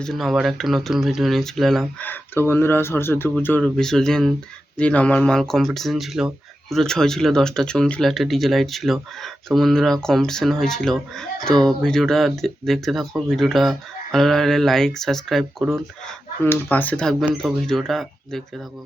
তোমাদের জন্য আবার একটা নতুন ভিডিও নিয়ে চলে এলাম। তো বন্ধুরা, সরস্বতী পুজোর বিসর্জন দিন আমার মাল কম্পিটিশন ছিল। দুটো ছয় ছিল, 10টা চোঙ ছিল, একটা ডিজে লাইট ছিল। তো বন্ধুরা, কম্পিটিশন হয়েছিল। তো ভিডিওটা দেখতে থাকো। ভিডিওটা ভালো লাগলে লাইক সাবস্ক্রাইব করুন, পাশে থাকবেন। তো ভিডিওটা দেখতে থাকো।